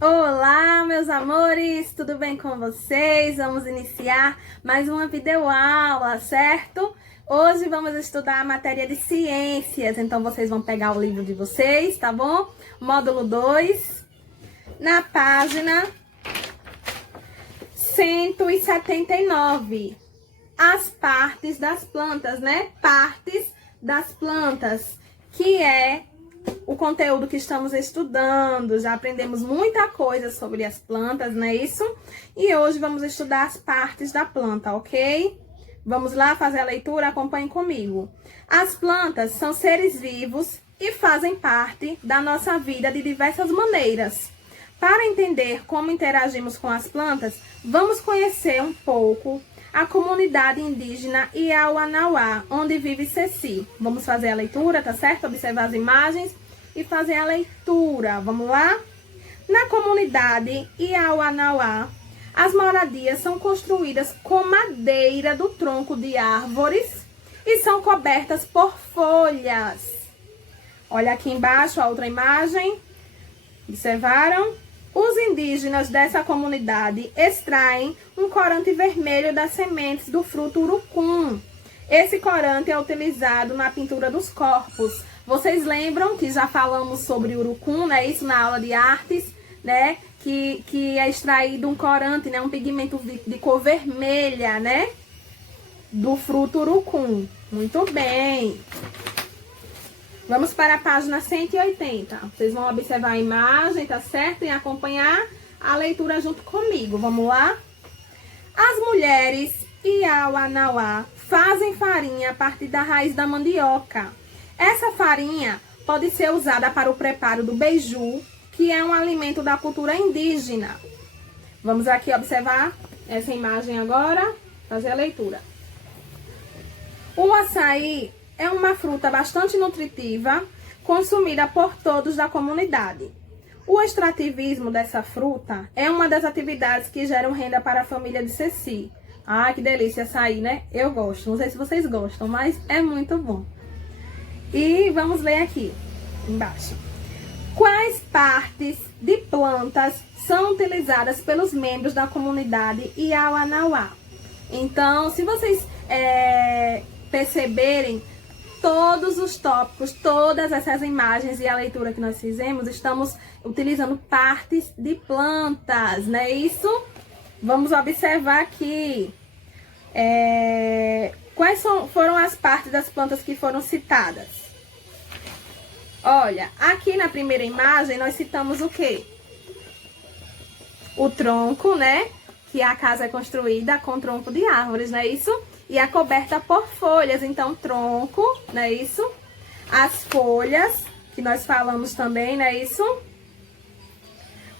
Olá, meus amores, tudo bem com vocês? Vamos iniciar mais uma videoaula, certo? Hoje vamos estudar a matéria de ciências, então vocês vão pegar o livro de vocês, tá bom? Módulo 2, na página 179. As partes das plantas, né? Partes das plantas, que é o conteúdo que estamos estudando. Já aprendemos muita coisa sobre as plantas, não é isso? E hoje vamos estudar as partes da planta, ok? Vamos lá fazer a leitura? Acompanhe comigo. As plantas são seres vivos e fazem parte da nossa vida de diversas maneiras. Para entender como interagimos com as plantas, vamos conhecer um pouco a comunidade indígena Iauanauá, onde vive Ceci. Vamos fazer a leitura, tá certo? Observar as imagens e fazer a leitura. Vamos lá? Na comunidade Iauanauá, as moradias são construídas com madeira do tronco de árvores e são cobertas por folhas. Olha aqui embaixo a outra imagem. Observaram? Os indígenas dessa comunidade extraem um corante vermelho das sementes do fruto urucum. Esse corante é utilizado na pintura dos corpos. Vocês lembram que já falamos sobre urucum, né? Isso na aula de artes, né? Que é extraído um corante, né? Um pigmento de cor vermelha, né? Do fruto urucum. Muito bem. Vamos para a página 180. Vocês vão observar a imagem, tá certo? E acompanhar a leitura junto comigo. Vamos lá? As mulheres Iauanauá fazem farinha a partir da raiz da mandioca. Essa farinha pode ser usada para o preparo do beiju, que é um alimento da cultura indígena. Vamos aqui observar essa imagem agora, fazer a leitura. O açaí é uma fruta bastante nutritiva, consumida por todos da comunidade. O extrativismo dessa fruta é uma das atividades que geram renda para a família de Ceci. Ah, que delícia açaí, né? Eu gosto. Não sei se vocês gostam, mas é muito bom. E vamos ler aqui, embaixo. Quais partes de plantas são utilizadas pelos membros da comunidade Iauanauá? Então, se vocês perceberem, todos os tópicos, todas essas imagens e a leitura que nós fizemos, estamos utilizando partes de plantas, não é isso? Vamos observar aqui. Quais foram as partes das plantas que foram citadas? Olha, aqui na primeira imagem nós citamos o quê? O tronco, né? Que a casa é construída com tronco de árvores, não é isso? E é coberta por folhas, então tronco, não é isso? As folhas, que nós falamos também, não é isso?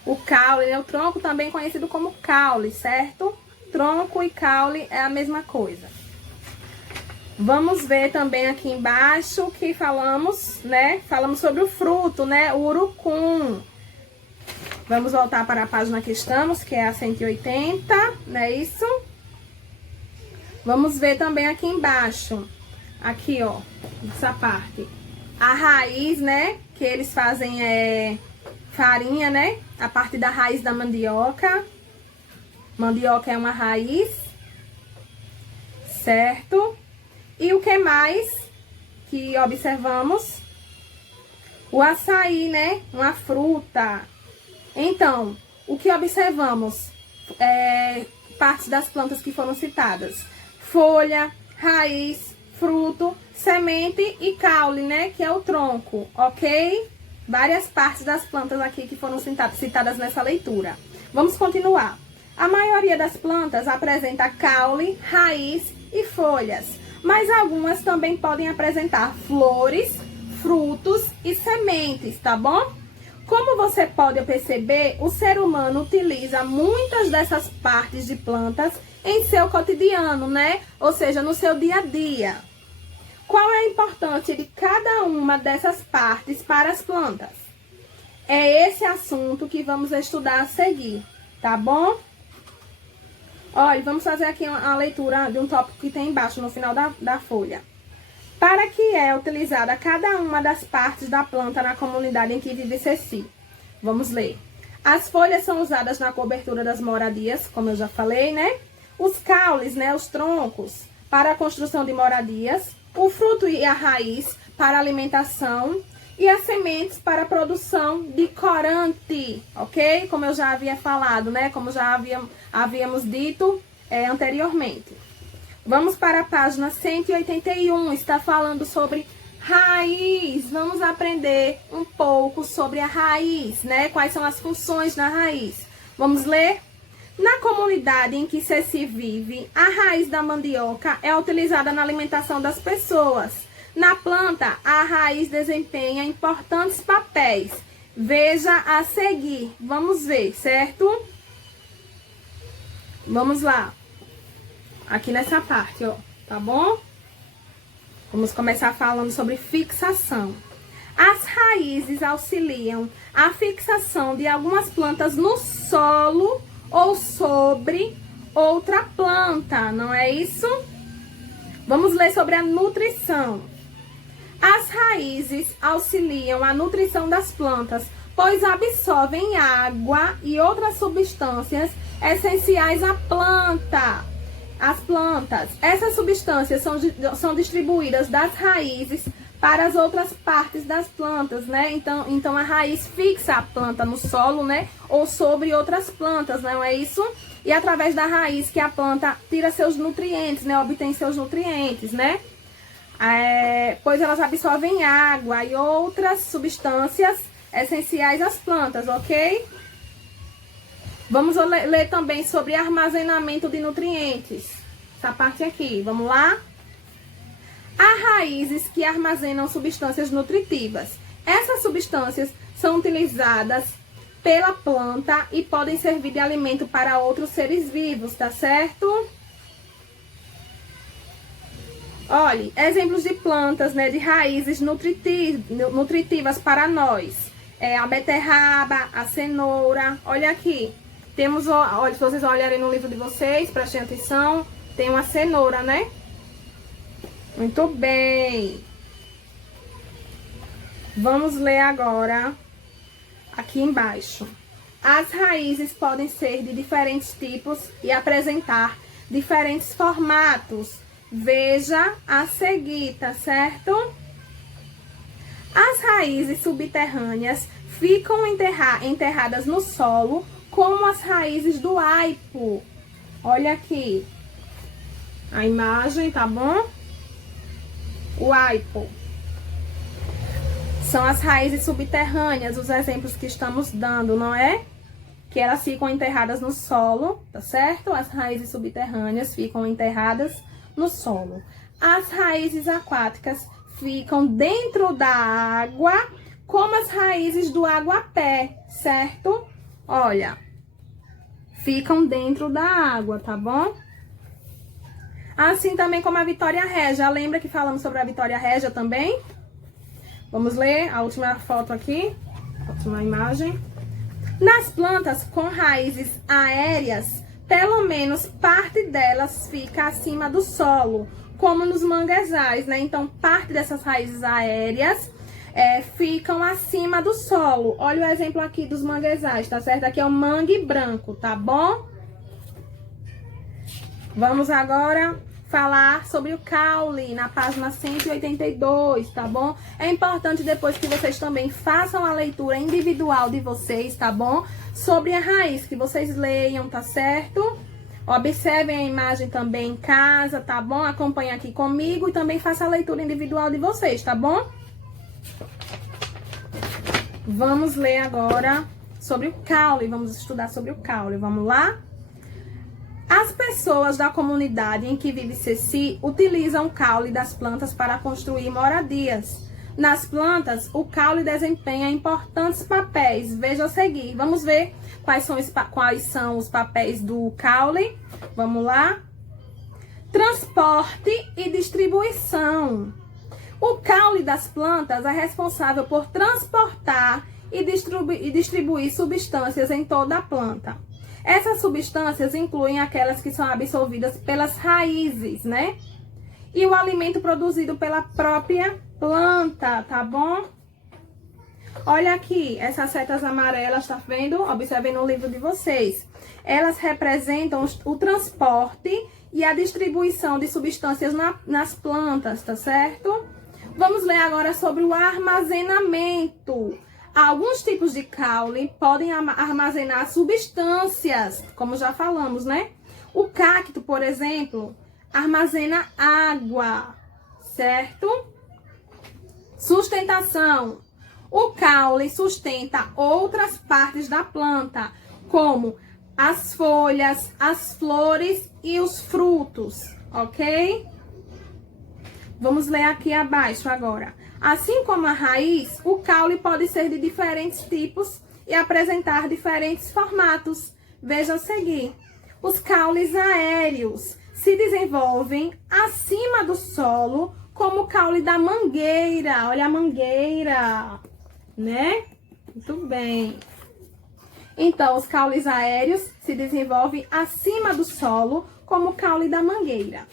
O caule, né? O tronco também conhecido como caule, certo? Tronco e caule é a mesma coisa. Vamos ver também aqui embaixo que falamos, né? Falamos sobre o fruto, né? O urucum. Vamos voltar para a página que estamos, que é a 180, não é isso? Vamos ver também aqui embaixo, aqui ó, essa parte. A raiz, né, que eles fazem farinha, né, a parte da raiz da mandioca. Mandioca é uma raiz, certo? E o que mais que observamos? O açaí, né, uma fruta. Então, o que observamos? Partes das plantas que foram citadas. Folha, raiz, fruto, semente e caule, né? Que é o tronco, ok? Várias partes das plantas aqui que foram citadas nessa leitura. Vamos continuar. A maioria das plantas apresenta caule, raiz e folhas, mas algumas também podem apresentar flores, frutos e sementes, tá bom? Como você pode perceber, o ser humano utiliza muitas dessas partes de plantas em seu cotidiano, né? Ou seja, no seu dia a dia. Qual é a importância de cada uma dessas partes para as plantas? É esse assunto que vamos estudar a seguir, tá bom? Olha, vamos fazer aqui a leitura de um tópico que tem embaixo, no final da folha. Para que é utilizada cada uma das partes da planta na comunidade em que vive Ceci? Vamos ler. As folhas são usadas na cobertura das moradias, como eu já falei, né? Os caules, né, os troncos, para a construção de moradias. O fruto e a raiz para alimentação. E as sementes para a produção de corante, ok? Como eu já havia falado, né? Como já havíamos dito anteriormente. Vamos para a página 181, está falando sobre raiz. Vamos aprender um pouco sobre a raiz, né? Quais são as funções da raiz. Vamos ler? Na comunidade em que se vive, a raiz da mandioca é utilizada na alimentação das pessoas. Na planta, a raiz desempenha importantes papéis. Veja a seguir. Vamos ver, certo? Vamos lá. Aqui nessa parte, ó, tá bom? Vamos começar falando sobre fixação. As raízes auxiliam a fixação de algumas plantas no solo ou sobre outra planta, não é isso? Vamos ler sobre a nutrição. As raízes auxiliam a nutrição das plantas, pois absorvem água e outras substâncias essenciais à planta. As plantas, essas substâncias são distribuídas das raízes para as outras partes das plantas, né? Então a raiz fixa a planta no solo, né? Ou sobre outras plantas, não é isso? E através da raiz que a planta tira seus nutrientes, né? Obtém seus nutrientes, né? Pois elas absorvem água e outras substâncias essenciais às plantas, ok? Vamos ler também sobre armazenamento de nutrientes. Essa parte aqui, vamos lá? Há raízes que armazenam substâncias nutritivas. Essas substâncias são utilizadas pela planta e podem servir de alimento para outros seres vivos, tá certo? Olha, exemplos de plantas, né, de raízes nutritivas para nós. A beterraba, a cenoura, olha aqui. Temos, olha, se vocês olharem no livro de vocês, prestem atenção, tem uma cenoura, né? Muito bem. Vamos ler agora aqui embaixo. As raízes podem ser de diferentes tipos e apresentar diferentes formatos. Veja a seguir, tá certo? As raízes subterrâneas ficam enterradas no solo, como as raízes do aipo. Olha aqui a imagem, tá bom? O aipo. São as raízes subterrâneas, os exemplos que estamos dando, não é? Que elas ficam enterradas no solo, tá certo? As raízes subterrâneas ficam enterradas no solo. As raízes aquáticas ficam dentro da água, como as raízes do aguapé, certo? Olha, ficam dentro da água, tá bom? Assim também como a Vitória Régia. Lembra que falamos sobre a Vitória Régia também? Vamos ler a última foto aqui, a última imagem. Nas plantas com raízes aéreas, pelo menos parte delas fica acima do solo, como nos manguezais, né? Então, parte dessas raízes aéreas ficam acima do solo. Olha o exemplo aqui dos manguezais, tá certo? Aqui é o mangue branco, tá bom? Vamos agora falar sobre o caule na página 182, tá bom? É importante depois que vocês também façam a leitura individual de vocês, tá bom? Sobre a raiz, que vocês leiam, tá certo? Observem a imagem também em casa, tá bom? Acompanhe aqui comigo e também faça a leitura individual de vocês, tá bom? Vamos ler agora sobre o caule, vamos estudar sobre o caule, vamos lá? As pessoas da comunidade em que vive Ceci utilizam o caule das plantas para construir moradias. Nas plantas, o caule desempenha importantes papéis. Veja a seguir. Vamos ver quais são os papéis do caule. Vamos lá. Transporte e distribuição. O caule das plantas é responsável por transportar e distribuir substâncias em toda a planta. Essas substâncias incluem aquelas que são absorvidas pelas raízes, né? E o alimento produzido pela própria planta, tá bom? Olha aqui, essas setas amarelas, tá vendo? Observem no livro de vocês. Elas representam o transporte e a distribuição de substâncias nas plantas, tá certo? Vamos ler agora sobre o armazenamento. Alguns tipos de caule podem armazenar substâncias, como já falamos, né? O cacto, por exemplo, armazena água, certo? Sustentação. O caule sustenta outras partes da planta, como as folhas, as flores e os frutos, ok? Vamos ler aqui abaixo agora. Assim como a raiz, o caule pode ser de diferentes tipos e apresentar diferentes formatos. Veja a seguir. Os caules aéreos se desenvolvem acima do solo, como o caule da mangueira. Olha a mangueira, né? Muito bem. Então, os caules aéreos se desenvolvem acima do solo, como o caule da mangueira,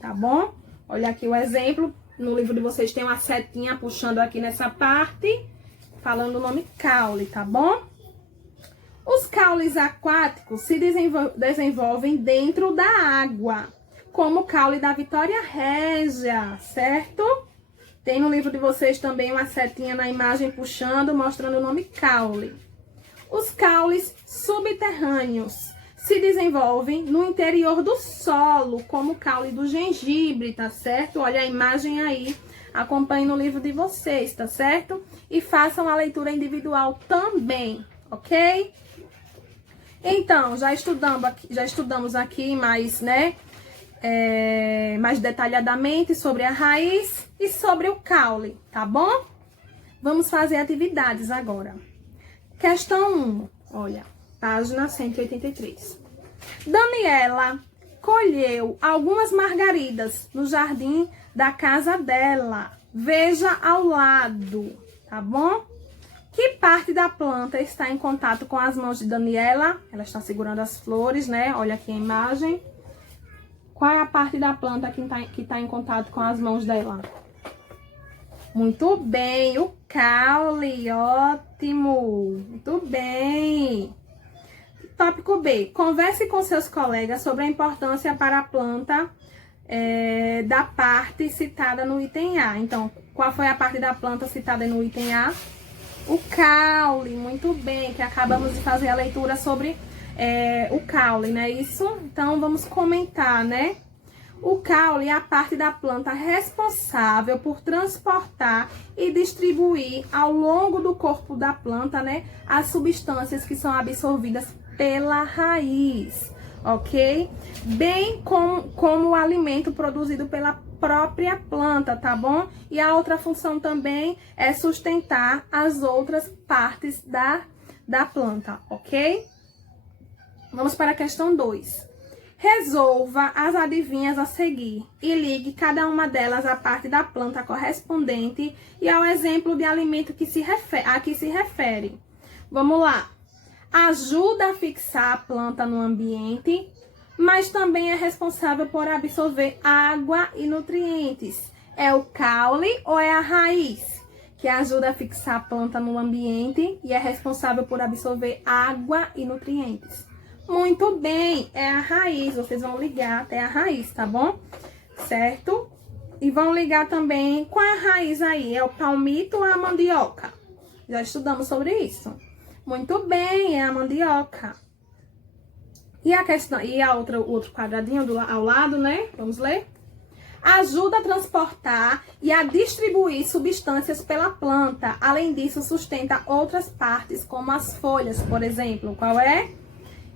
tá bom? Olha aqui o exemplo. No livro de vocês tem uma setinha puxando aqui nessa parte, falando o nome caule, tá bom? Os caules aquáticos se desenvolvem dentro da água, como o caule da Vitória Régia, certo? Tem no livro de vocês também uma setinha na imagem puxando, mostrando o nome caule. Os caules subterrâneos se desenvolvem no interior do solo, como o caule do gengibre, tá certo? Olha a imagem aí, acompanhe no livro de vocês, tá certo? E façam a leitura individual também, ok? Então, já estudamos aqui mais, né? Mais detalhadamente sobre a raiz e sobre o caule, tá bom? Vamos fazer atividades agora. Questão 1, olha, página 183. Daniela colheu algumas margaridas no jardim da casa dela. Veja ao lado, tá bom? Que parte da planta está em contato com as mãos de Daniela? Ela está segurando as flores, né? Olha aqui a imagem. Qual é a parte da planta que está em contato com as mãos dela? Muito bem, o caule, ótimo, muito bem. Tópico B, converse com seus colegas sobre a importância para a planta da parte citada no item A. Então, qual foi a parte da planta citada no item A? O caule, muito bem, que acabamos de fazer a leitura sobre o caule, não é isso? Então, vamos comentar, né? O caule é a parte da planta responsável por transportar e distribuir ao longo do corpo da planta, né, as substâncias que são absorvidas pela raiz, ok? Bem como o alimento produzido pela própria planta, tá bom? E a outra função também é sustentar as outras partes da planta, ok? Vamos para a questão 2. Resolva as adivinhas a seguir e ligue cada uma delas à parte da planta correspondente e ao exemplo de alimento a que se refere. Vamos lá. Ajuda a fixar a planta no ambiente, mas também é responsável por absorver água e nutrientes. É o caule ou é a raiz que ajuda a fixar a planta no ambiente e é responsável por absorver água e nutrientes? Muito bem, é a raiz. Vocês vão ligar até a raiz, tá bom? Certo? E vão ligar também, qual é a raiz aí? É o palmito ou a mandioca? Já estudamos sobre isso. Muito bem, é a mandioca. E a questão, o outro quadradinho ao lado, né? Vamos ler? Ajuda a transportar e a distribuir substâncias pela planta. Além disso, sustenta outras partes, como as folhas, por exemplo. Qual é?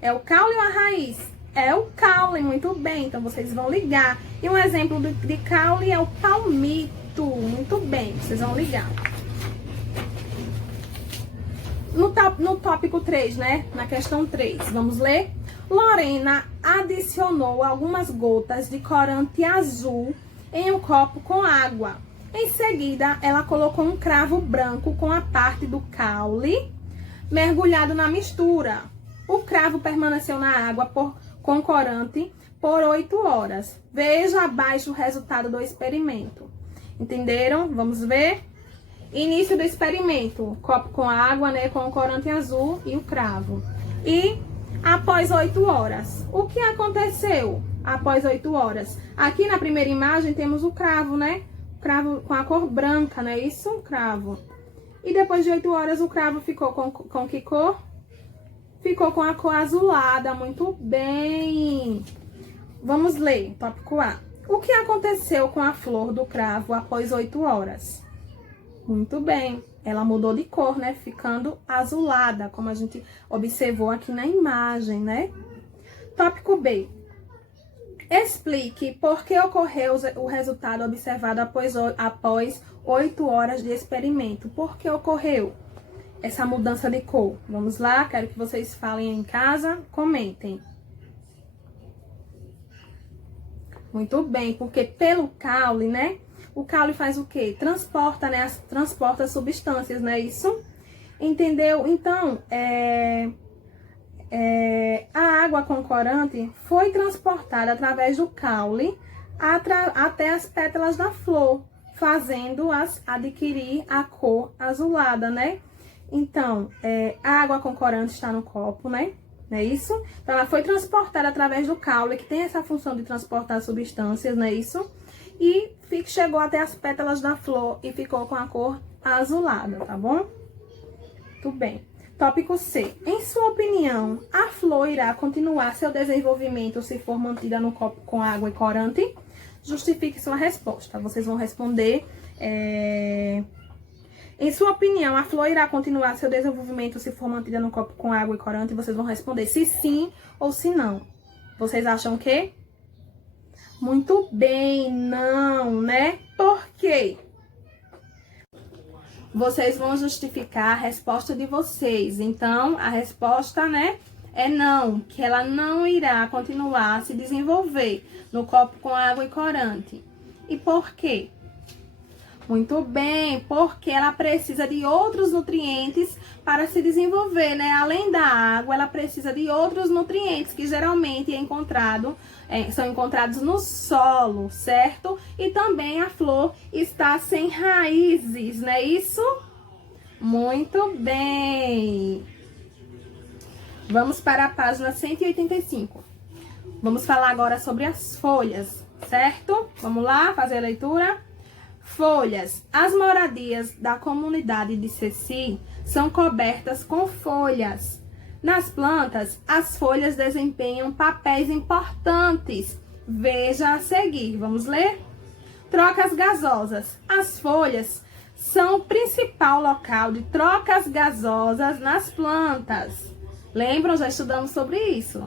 É o caule ou a raiz? É o caule, muito bem. Então, vocês vão ligar. E um exemplo de caule é o palmito. Muito bem, vocês vão ligar. No tópico 3, né? Na questão 3, vamos ler? Lorena adicionou algumas gotas de corante azul em um copo com água. Em seguida, ela colocou um cravo branco com a parte do caule mergulhado na mistura. O cravo permaneceu na água com corante por 8 horas. Veja abaixo o resultado do experimento. Entenderam? Vamos ver? Início do experimento, copo com água, né, com o corante azul e o cravo. E após 8 horas, o que aconteceu após 8 horas? Aqui na primeira imagem temos o cravo, né? Cravo com a cor branca, não é isso? Cravo. E depois de 8 horas o cravo ficou com que cor? Ficou com a cor azulada, muito bem. Vamos ler, tópico A. O que aconteceu com a flor do cravo após 8 horas? Muito bem, ela mudou de cor, né? Ficando azulada, como a gente observou aqui na imagem, né? Tópico B. Explique por que ocorreu o resultado observado após 8 horas de experimento. Por que ocorreu essa mudança de cor? Vamos lá, quero que vocês falem em casa, comentem. Muito bem, porque pelo caule, né? O caule faz o quê? Transporta, né? Transporta substâncias, não é isso? Entendeu? Então, a água com corante foi transportada através do caule até as pétalas da flor, fazendo-as adquirir a cor azulada, né? Então, a água com corante está no copo, né? Não é isso? Então, ela foi transportada através do caule, que tem essa função de transportar substâncias, não é isso? E chegou até as pétalas da flor e ficou com a cor azulada, tá bom? Tudo bem. Tópico C. Em sua opinião, a flor irá continuar seu desenvolvimento se for mantida no copo com água e corante? Justifique sua resposta. Vocês vão responder... Em sua opinião, a flor irá continuar seu desenvolvimento se for mantida no copo com água e corante? Vocês vão responder se sim ou se não. Vocês acham o quê? Muito bem, não, né? Por quê? Vocês vão justificar a resposta de vocês. Então, a resposta, né, é não, que ela não irá continuar a se desenvolver no copo com água e corante. E por quê? Muito bem, porque ela precisa de outros nutrientes para se desenvolver, né? Além da água, ela precisa de outros nutrientes que geralmente são encontrados no solo, certo? E também a flor está sem raízes, não é isso? Muito bem. Vamos para a página 185. Vamos falar agora sobre as folhas, certo? Vamos lá fazer a leitura? Folhas. As moradias da comunidade de Ceci são cobertas com folhas. Nas plantas, as folhas desempenham papéis importantes. Veja a seguir. Vamos ler? Trocas gasosas. As folhas são o principal local de trocas gasosas nas plantas. Lembram? Já estudamos sobre isso.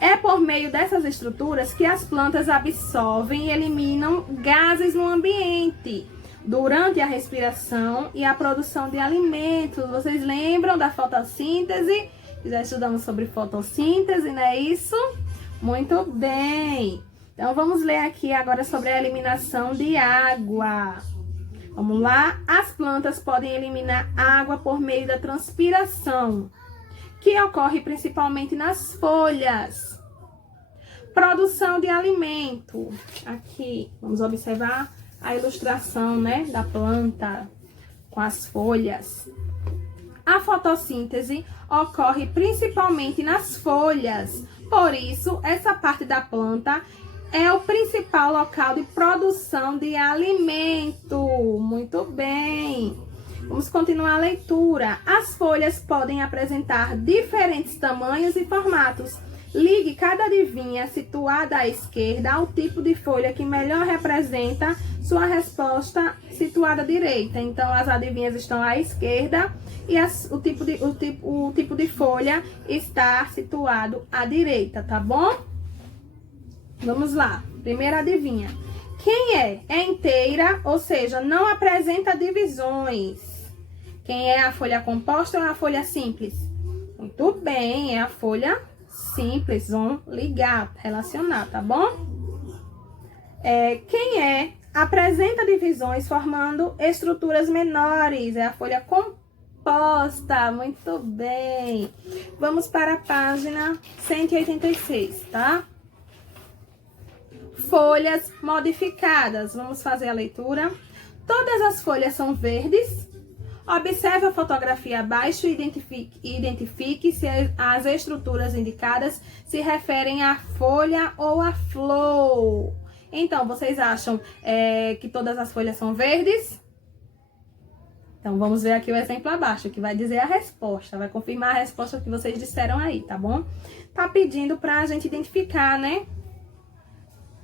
É por meio dessas estruturas que as plantas absorvem e eliminam gases no ambiente durante a respiração e a produção de alimentos. Vocês lembram da fotossíntese? Já estudamos sobre fotossíntese, não é isso? Muito bem. Então, vamos ler aqui agora sobre a eliminação de água. Vamos lá? As plantas podem eliminar água por meio da transpiração, que ocorre principalmente nas folhas. Produção de alimento. Aqui, vamos observar a ilustração, né, da planta com as folhas. A fotossíntese ocorre principalmente nas folhas. Por isso, essa parte da planta é o principal local de produção de alimento. Muito bem. Vamos continuar a leitura. As folhas podem apresentar diferentes tamanhos e formatos. Ligue cada adivinha situada à esquerda ao tipo de folha que melhor representa sua resposta situada à direita. Então, as adivinhas estão à esquerda e o tipo de folha está situado à direita, tá bom? Vamos lá. Primeira adivinha. Quem é? É inteira, ou seja, não apresenta divisões. Quem é a folha composta ou a folha simples? Muito bem, é a folha simples. Vão ligar, relacionar, tá bom? Quem é? Apresenta divisões formando estruturas menores. É a folha composta. Muito bem. Vamos para a página 186, tá? Folhas modificadas. Vamos fazer a leitura. Todas as folhas são verdes. Observe a fotografia abaixo e identifique se as estruturas indicadas se referem à folha ou à flor. Então, vocês acham que todas as folhas são verdes? Então, vamos ver aqui o exemplo abaixo, que vai dizer a resposta, vai confirmar a resposta que vocês disseram aí, tá bom? Tá pedindo pra gente identificar, né?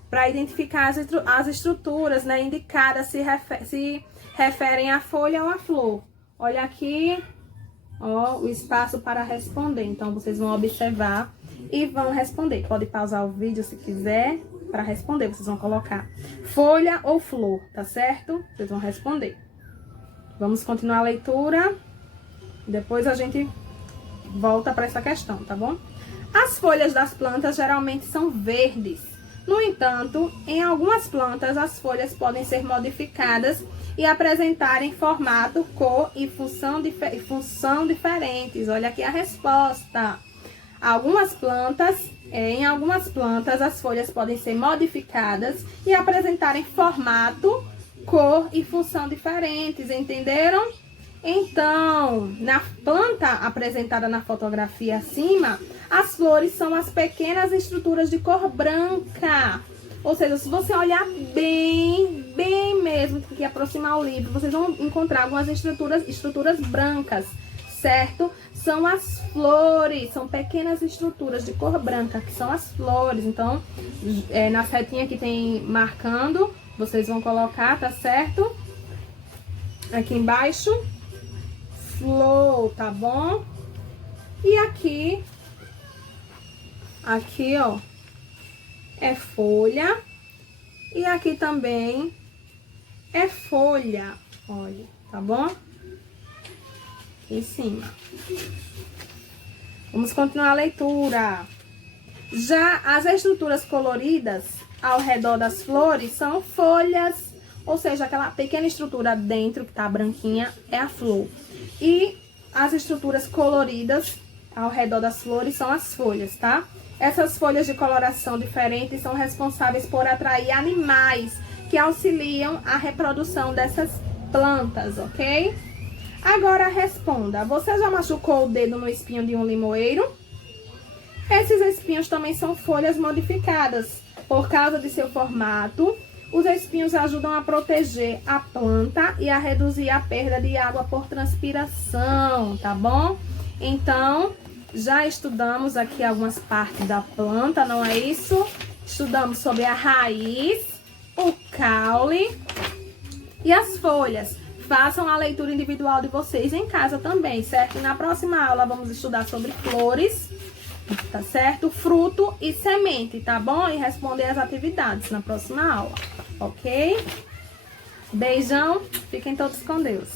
Para identificar as estruturas, né, indicadas se referem à folha ou à flor. Olha aqui, ó, o espaço para responder. Então, vocês vão observar e vão responder. Pode pausar o vídeo se quiser para responder. Vocês vão colocar folha ou flor, tá certo? Vocês vão responder. Vamos continuar a leitura. Depois a gente volta para essa questão, tá bom? As folhas das plantas geralmente são verdes. No entanto, em algumas plantas, as folhas podem ser modificadas e apresentarem formato, cor e função diferentes. Olha aqui a resposta. Em algumas plantas, as folhas podem ser modificadas e apresentarem formato, cor e função diferentes, entenderam? Então, na planta apresentada na fotografia acima, as flores são as pequenas estruturas de cor branca. Ou seja, se você olhar bem mesmo, que aproximar o livro, vocês vão encontrar algumas estruturas brancas, certo? São as flores, são pequenas estruturas de cor branca, que são as flores. Então, na setinha que tem marcando, vocês vão colocar, tá certo? Aqui embaixo, flor, tá bom? E aqui, ó, é folha. E aqui também é folha, olha, tá bom? Aqui em cima. Vamos continuar a leitura. Já as estruturas coloridas ao redor das flores são folhas, ou seja, aquela pequena estrutura dentro que tá branquinha é a flor. E as estruturas coloridas ao redor das flores são as folhas, tá? Essas folhas de coloração diferente são responsáveis por atrair animais que auxiliam a reprodução dessas plantas, ok? Agora responda, você já machucou o dedo no espinho de um limoeiro? Esses espinhos também são folhas modificadas. Por causa de seu formato, os espinhos ajudam a proteger a planta e a reduzir a perda de água por transpiração, tá bom? Então, já estudamos aqui algumas partes da planta, não é isso? Estudamos sobre a raiz, o caule e as folhas. Façam a leitura individual de vocês em casa também, certo? E na próxima aula vamos estudar sobre flores, tá certo? Fruto e semente, tá bom? E responder as atividades na próxima aula, ok? Beijão, fiquem todos com Deus.